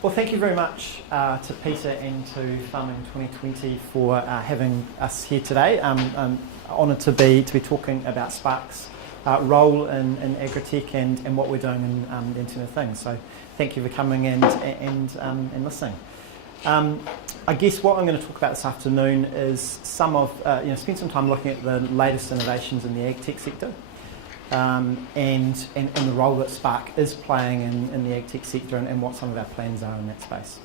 Well, thank you very much to Peter and to Farming 2020 for having us here today. I'm honoured to be talking about Spark's role in AgTech and what we're doing in the Internet of Things. So thank you for coming and listening. I guess what I'm going to talk about this afternoon is spend some time looking at the latest innovations in the AgTech sector. And the role that Spark is playing in the AgTech sector and what some of our plans are in that space.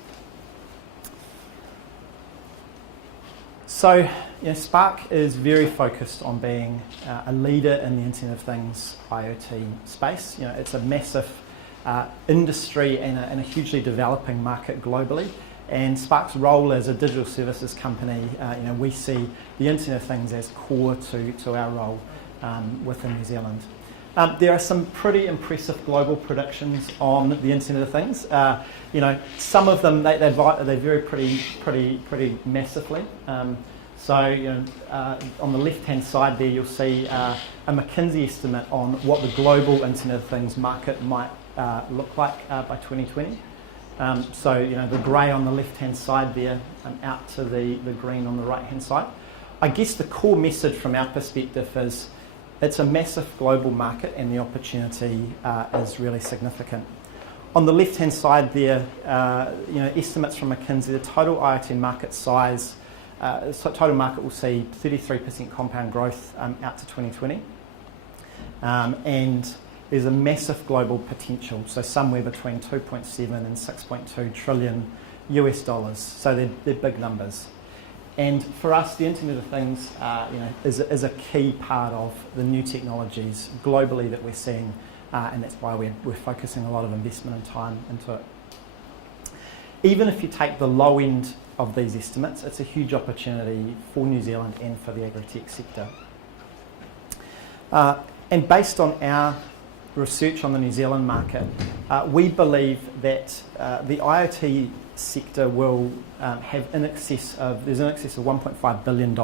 So, Spark is very focused on being a leader in the Internet of Things IoT space. It's a massive industry and a hugely developing market globally. And Spark's role as a digital services company, we see the Internet of Things as core to our role within New Zealand. There are some pretty impressive global predictions on the Internet of Things. Some of them they vary pretty massively. On the left-hand side there, you'll see a McKinsey estimate on what the global Internet of Things market might look like by 2020. The grey on the left-hand side there, out to the green on the right-hand side. I guess the core message from our perspective is it's a massive global market and the opportunity is really significant. On the left-hand side there, estimates from McKinsey, the total IoT market size, total market will see 33% compound growth out to 2020. And there's a massive global potential, so somewhere between 2.7 and 6.2 trillion US dollars. So they're big numbers. And for us, the Internet of Things, is a key part of the new technologies globally that we're seeing, and that's why we're focusing a lot of investment and time into it. Even if you take the low end of these estimates, it's a huge opportunity for New Zealand and for the agri-tech sector. And based on our research on the New Zealand market, we believe that the IoT sector will have in excess of $1.5 billion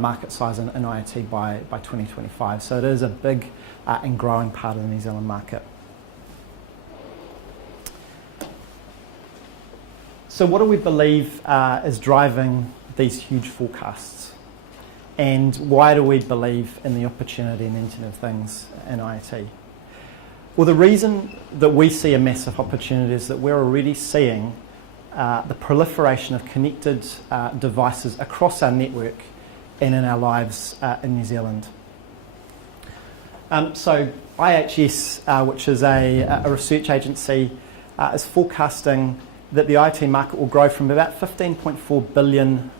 market size in IoT by 2025. So it is a big and growing part of the New Zealand market. So what do we believe is driving these huge forecasts? And why do we believe in the opportunity in the Internet of Things and IoT? Well, the reason that we see a massive opportunity is that we're already seeing the proliferation of connected devices across our network and in our lives in New Zealand. So IHS, which is a research agency, is forecasting that the IoT market will grow from about 15.4 billion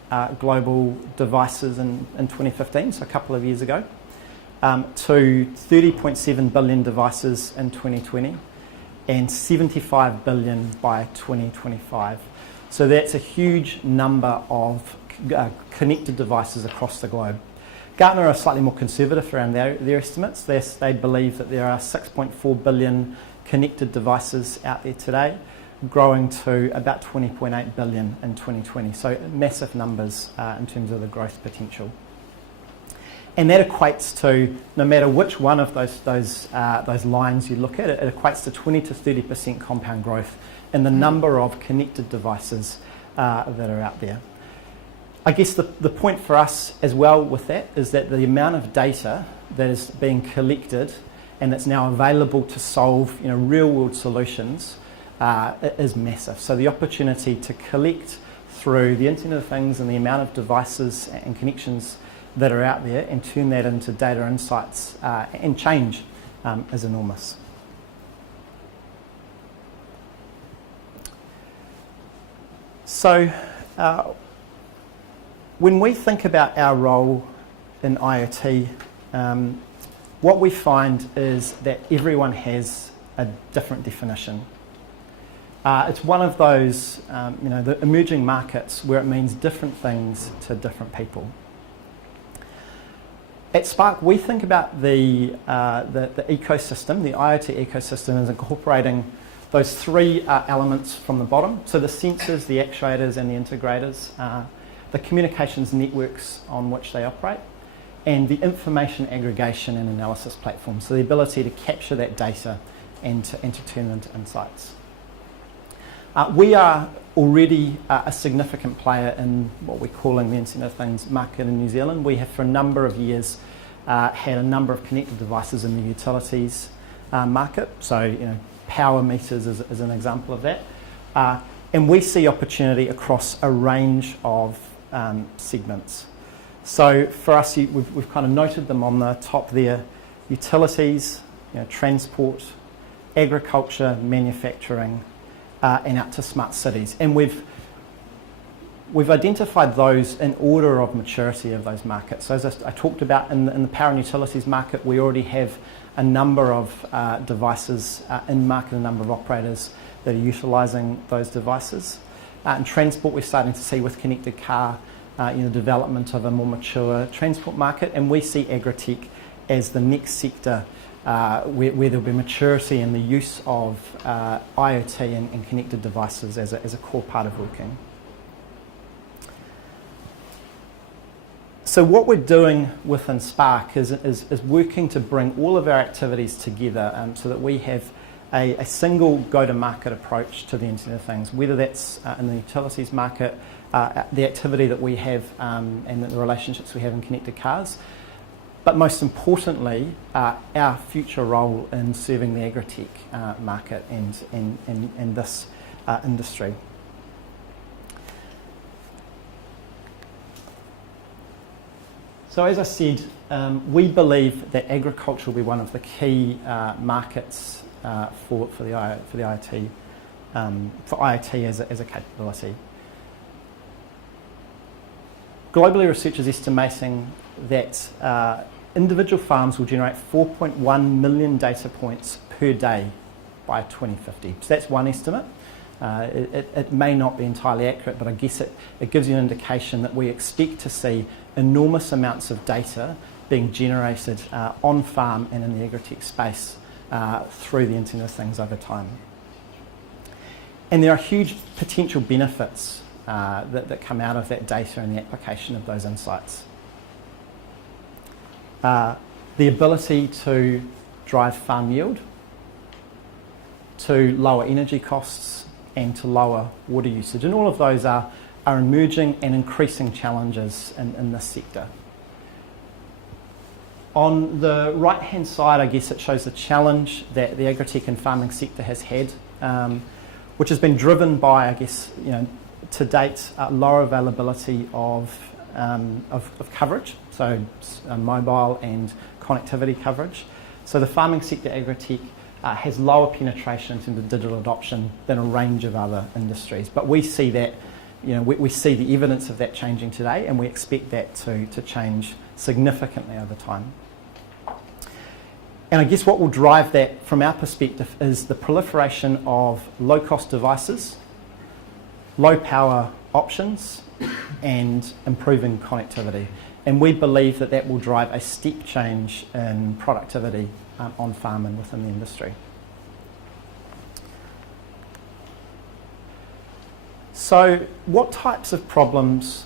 global devices in 2015, so a couple of years ago, to 30.7 billion devices in 2020 and 75 billion by 2025. So that's a huge number of connected devices across the globe. Gartner are slightly more conservative around their estimates. They believe that there are 6.4 billion connected devices out there today, growing to about 20.8 billion in 2020. So massive numbers in terms of the growth potential. And that equates to, no matter which one of those lines you look at, it equates to 20 to 30% compound growth in the number of connected devices that are out there. I guess the point for us as well with that is that the amount of data that is being collected and that's now available to solve real-world solutions is massive. So the opportunity to collect through the Internet of Things and the amount of devices and connections that are out there and turn that into data insights and change is enormous. So when we think about our role in IoT, what we find is that everyone has a different definition. It's one of those, the emerging markets where it means different things to different people. At Spark, we think about the ecosystem, the IoT ecosystem, as incorporating those three elements from the bottom. So the sensors, the actuators, and the integrators, the communications networks on which they operate, and the information aggregation and analysis platform. So the ability to capture that data and to turn it into insights. We are already a significant player in what we're calling the Internet of Things market in New Zealand. We have for a number of years had a number of connected devices in the utilities market, so power meters is an example of that. And we see opportunity across a range of segments. So for us, we've kind of noted them on the top there: utilities, transport, agriculture, manufacturing, and out to smart cities. And we've identified those in order of maturity of those markets. So as I talked about in the power and utilities market, we already have a number of devices in market, a number of operators that are utilising those devices. In transport, we're starting to see with connected car, development of a more mature transport market, and we see AgTech as the next sector where there'll be maturity in the use of IoT and connected devices as a core part of working. So what we're doing within Spark is working to bring all of our activities together so that we have a single go-to-market approach to the Internet of Things, whether that's in the utilities market, the activity that we have and the relationships we have in connected cars, but most importantly, our future role in serving the AgTech market and this industry. So as I said, we believe that agriculture will be one of the key markets for the IoT, for IoT as a capability. Globally, research is estimating that individual farms will generate 4.1 million data points per day by 2050. So that's one estimate. It may not be entirely accurate, but I guess it gives you an indication that we expect to see enormous amounts of data being generated on farm and in the AgTech space through the Internet of Things over time. And there are huge potential benefits that come out of that data and the application of those insights. The ability to drive farm yield, to lower energy costs, and to lower water usage. And all of those are emerging and increasing challenges in this sector. On the right-hand side, I guess it shows the challenge that the AgTech and farming sector has had, which has been driven by, I guess, to date, lower availability of coverage, so mobile and connectivity coverage. So the farming sector, AgTech, has lower penetration in terms of digital adoption than a range of other industries. But we see that, we see the evidence of that changing today, and we expect that to change significantly over time. And I guess what will drive that from our perspective is the proliferation of low-cost devices, low-power options, and improving connectivity. And we believe that will drive a step change in productivity on farm and within the industry. So what types of problems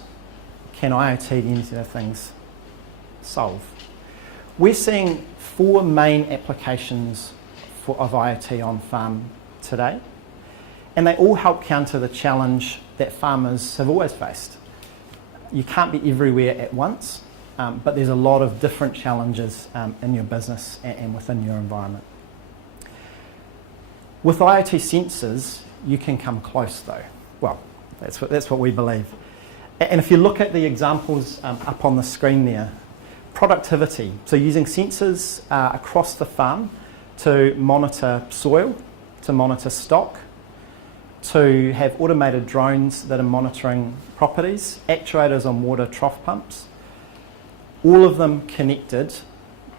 can IoT, the Internet of Things, solve? We're seeing 4 main applications of IoT on farm today, and they all help counter the challenge that farmers have always faced. You can't be everywhere at once, but there's a lot of different challenges in your business and within your environment. With IoT sensors, you can come close though. Well, that's what we believe. And if you look at the examples up on the screen there, productivity, so using sensors across the farm to monitor soil, to monitor stock, to have automated drones that are monitoring properties, actuators on water trough pumps, all of them connected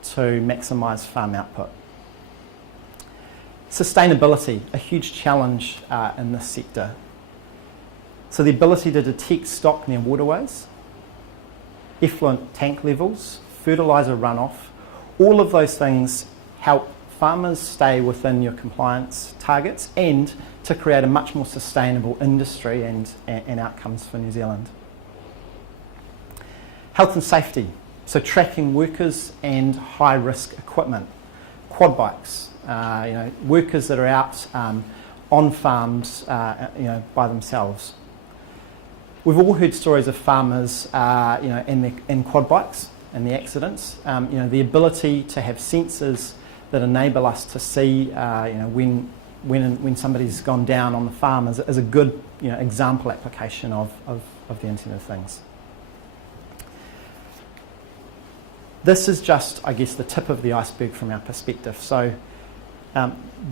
to maximise farm output. Sustainability, a huge challenge in this sector. So the ability to detect stock near waterways, effluent tank levels, fertiliser runoff, all of those things help farmers stay within your compliance targets and to create a much more sustainable industry and outcomes for New Zealand. Health and safety, so tracking workers and high-risk equipment, quad bikes, workers that are out on farms, by themselves. We've all heard stories of farmers, in quad bikes and the accidents. The ability to have sensors that enable us to see, when somebody's gone down on the farm is a good, example application of the Internet of Things. This is just, I guess, the tip of the iceberg from our perspective. So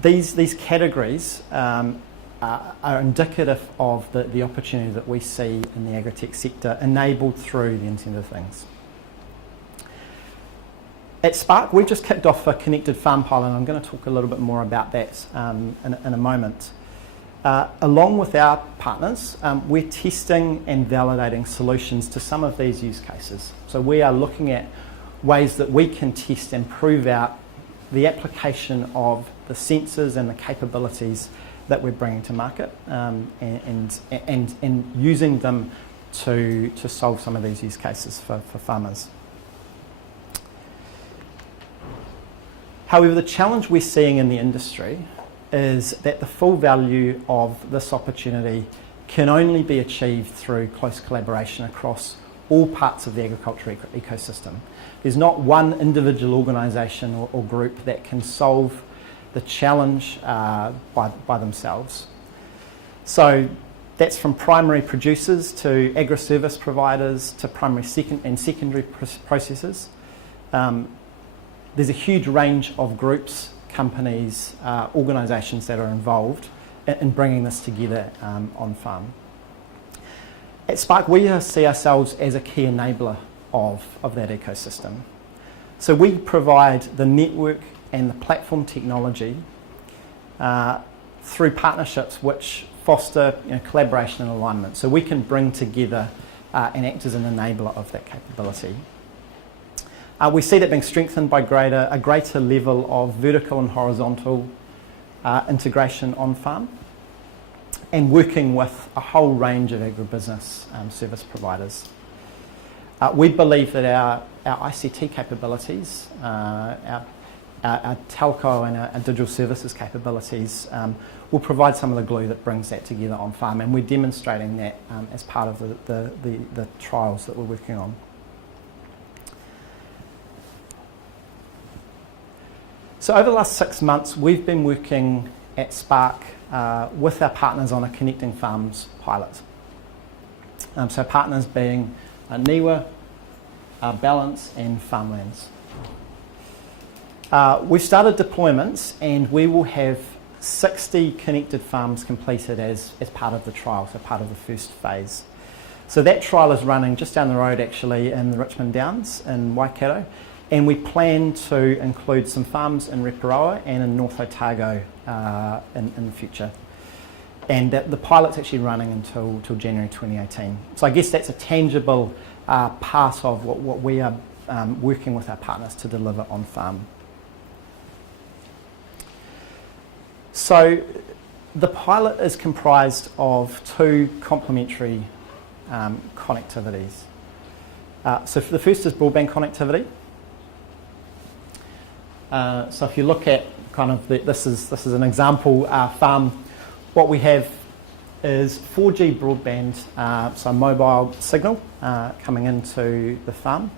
these categories are indicative of the opportunity that we see in the agritech sector enabled through the Internet of Things. At Spark, we've just kicked off a connected farm pilot, and I'm going to talk a little bit more about that in a moment. Along with our partners, we're testing and validating solutions to some of these use cases. So we are looking at ways that we can test and prove out the application of the sensors and the capabilities that we're bringing to market, and using them to solve some of these use cases for farmers. However, the challenge we're seeing in the industry is that the full value of this opportunity can only be achieved through close collaboration across all parts of the agriculture ecosystem. There's not one individual organisation or group that can solve the challenge by themselves. So that's from primary producers to agri-service providers to primary and secondary processors. There's a huge range of groups, companies, organisations that are involved in bringing this together on farm. At Spark, we see ourselves as a key enabler of that ecosystem. So we provide the network and the platform technology through partnerships which foster collaboration and alignment. So we can bring together and act as an enabler of that capability. We see that being strengthened by a greater level of vertical and horizontal integration on farm, and working with a whole range of agribusiness service providers. We believe that our ICT capabilities, our telco and our digital services capabilities will provide some of the glue that brings that together on farm, and we're demonstrating that as part of the trials that we're working on. So over the last 6 months, we've been working at Spark with our partners on a Connecting Farms pilot. So partners being NIWA, Balance and Farmlands. We've started deployments, and we will have 60 connected farms completed as part of the trial, so part of the first phase. So that trial is running just down the road actually in the Richmond Downs in Waikato. And we plan to include some farms in Reparoa and in North Otago in the future. And the pilot's actually running until January 2018. So I guess that's a tangible part of what we are working with our partners to deliver on farm. So the pilot is comprised of 2 complementary connectivities. So the first is broadband connectivity. So if you look at kind of this is an example farm. What we have is 4G broadband, so mobile signal coming into the farm,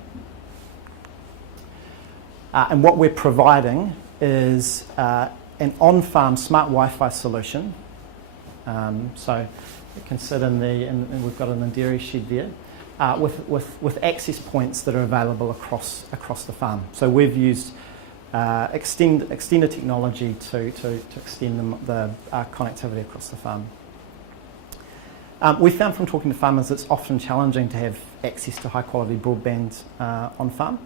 and what we're providing is an on-farm smart Wi-Fi solution. So you can sit and we've got it in the dairy shed there, with access points that are available across the farm. So we've used extended technology to extend the connectivity across the farm. We found from talking to farmers it's often challenging to have access to high quality broadband on farm,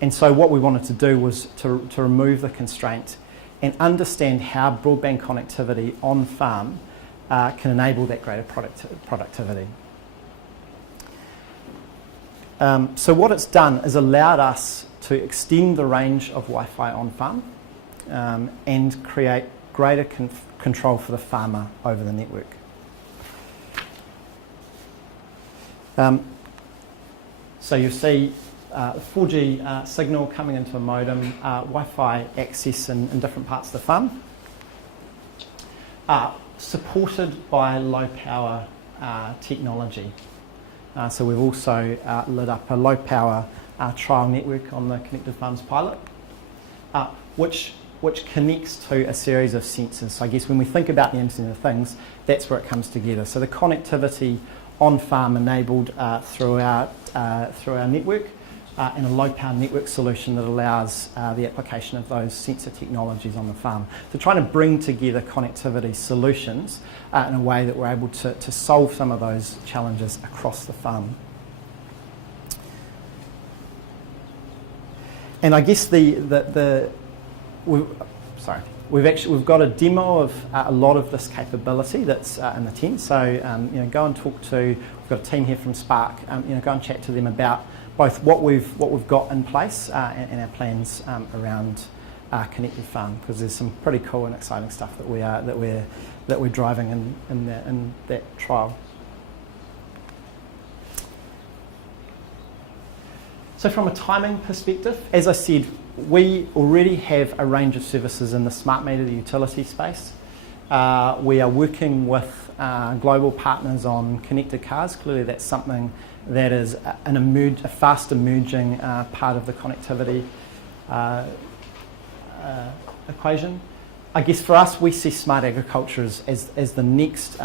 and so what we wanted to do was to remove the constraint and understand how broadband connectivity on farm can enable that greater productivity. So what it's done is allowed us to extend the range of Wi-Fi on farm and create greater control for the farmer over the network. So you'll see 4G signal coming into a modem, Wi-Fi access in different parts of the farm. supported by low power technology. So we've also lit up a low power trial network on the Connected Farms pilot, which connects to a series of sensors. So I guess when we think about the Internet of Things, that's where it comes together. So the connectivity on farm enabled through our network, and a low power network solution that allows the application of those sensor technologies on the farm. So trying to bring together connectivity solutions in a way that we're able to solve some of those challenges across the farm. And I guess we've got a demo of a lot of this capability that's in the tent. So go and talk to. We've got a team here from Spark. Go and chat to them about both what we've got in place and our plans around Connected Farm, because there's some pretty cool and exciting stuff that we're driving in that trial. So from a timing perspective, as I said, we already have a range of services in the smart meter, the utility space. We are working with global partners on connected cars. Clearly that's something that is a fast emerging part of the connectivity equation. I guess for us, we see smart agriculture as the next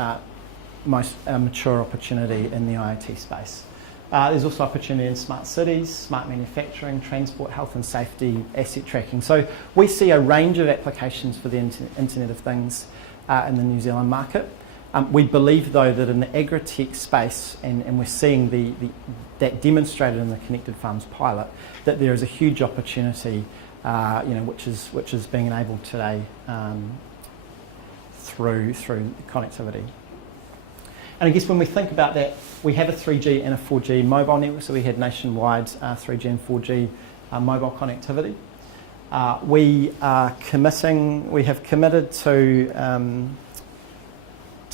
most mature opportunity in the IoT space. There's also opportunity in smart cities, smart manufacturing, transport, health and safety, asset tracking. So we see a range of applications for the Internet of Things in the New Zealand market. We believe, though, that in the agri-tech space, and we're seeing that demonstrated in the Connected Farms pilot, that there is a huge opportunity, which is being enabled today through connectivity. And I guess when we think about that, we have a 3G and a 4G mobile network, so we had nationwide 3G and 4G mobile connectivity. We have committed to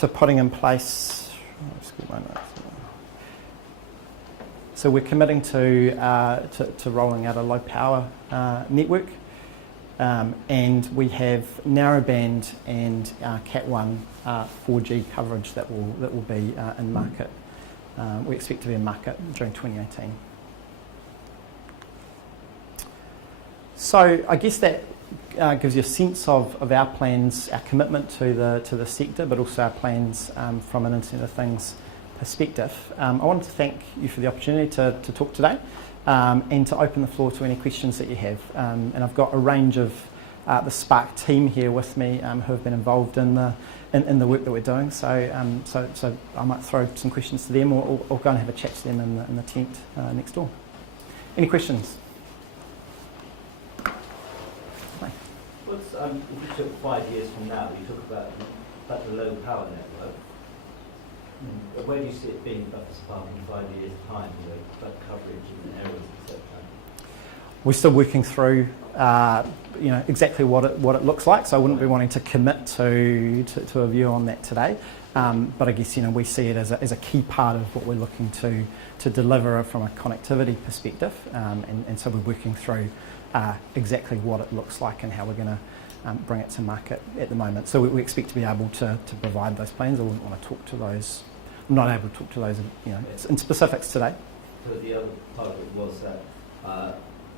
putting in place. So we're committing to rolling out a low power network, and we have narrowband and Cat1 4G coverage that will be in market. We expect to be in market during 2018. So I guess that gives you a sense of our plans, our commitment to the sector, but also our plans from an Internet of Things perspective. I wanted to thank you for the opportunity to talk today, and to open the floor to any questions that you have. And I've got a range of the Spark team here with me who have been involved in the work that we're doing. So I might throw some questions to them, or go and have a chat to them in the tent next door. Any questions? If you took 5 years from now, you talk about the low power network. Where do you see it being about Spark in 5 years' time? About coverage and errors, etc. We're still working through, exactly what it looks like. So I wouldn't be wanting to commit to a view on that today. But I guess we see it as a key part of what we're looking to deliver from a connectivity perspective, and so we're working through exactly what it looks like and how we're going to bring it to market at the moment. So we expect to be able to provide those plans. I wouldn't want to talk to those. I'm not able to talk to those in specifics today. So the other part of it was that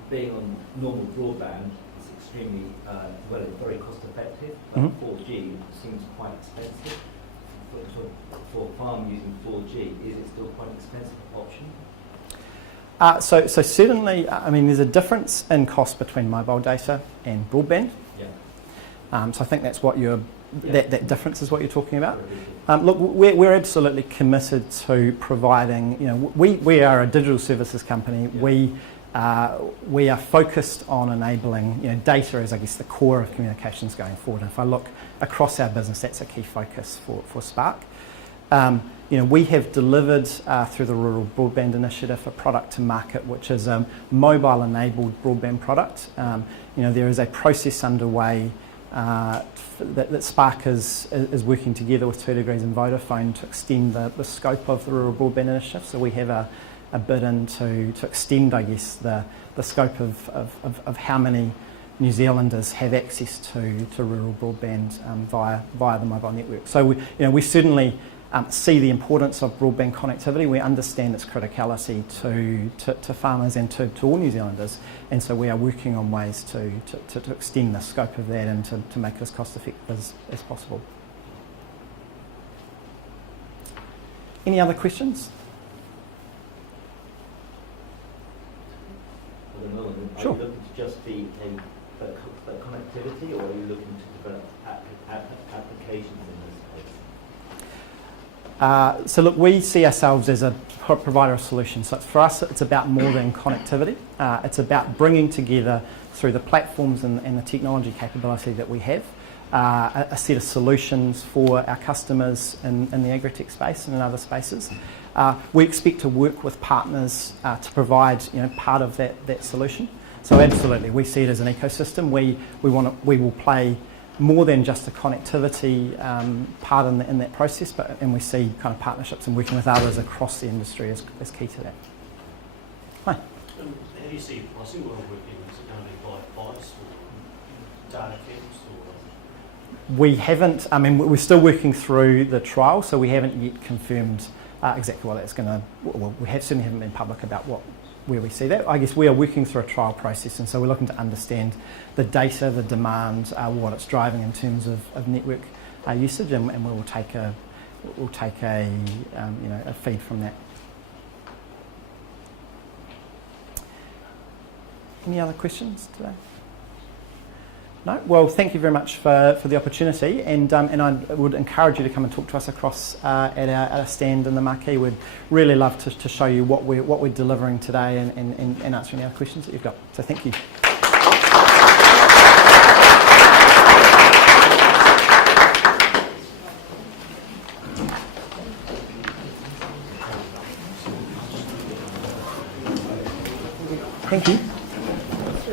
being on normal broadband is extremely very cost effective. But 4G seems quite expensive. For a farm using 4G, is it still quite an expensive option? So certainly, there's a difference in cost between mobile data and broadband. Yeah. So I think that's what that difference is what you're talking about. Look, we're absolutely committed to providing. We are a digital services company. Yeah. We are focused on enabling. Data is, I guess, the core of communications going forward. And if I look across our business, that's a key focus for Spark. We have delivered through the Rural Broadband Initiative a product to market which is a mobile-enabled broadband product. There is a process underway that Spark is working together with 2 Degrees and Vodafone to extend the scope of the Rural Broadband Initiative. So we have a bid in to extend, I guess, the scope of how many New Zealanders have access to rural broadband via the mobile network. So we certainly see the importance of broadband connectivity. We understand its criticality to farmers and to all New Zealanders, and so we are working on ways to extend the scope of that and to make this cost effective as possible. Any other questions? Are Sure. you looking to just be the connectivity, or are you looking to develop applications in this space? So look, we see ourselves as a provider of solutions. So for us, it's about more than connectivity. It's about bringing together, through the platforms and the technology capability that we have, a set of solutions for our customers in the agri-tech space and in other spaces. We expect to work with partners to provide part of that solution. So absolutely, we see it as an ecosystem. We will play more than just the connectivity part in that process, and we see kind of partnerships and working with others across the industry as key to that. Hi. How do you see pricing model working? Is it going to be by price or data camps? We haven't, we're still working through the trial, so we haven't yet confirmed exactly what that's going to, well, we certainly haven't been public about where we see that. I guess we are working through a trial process, and so we're looking to understand the data, the demand, what it's driving in terms of network usage, and we will take a feed from that. Any other questions today? No? Well, thank you very much for the opportunity, and I would encourage you to come and talk to us across at our stand in the marquee. We'd really love to show you what we're delivering today and answer any other questions that you've got. So thank you. Thank you.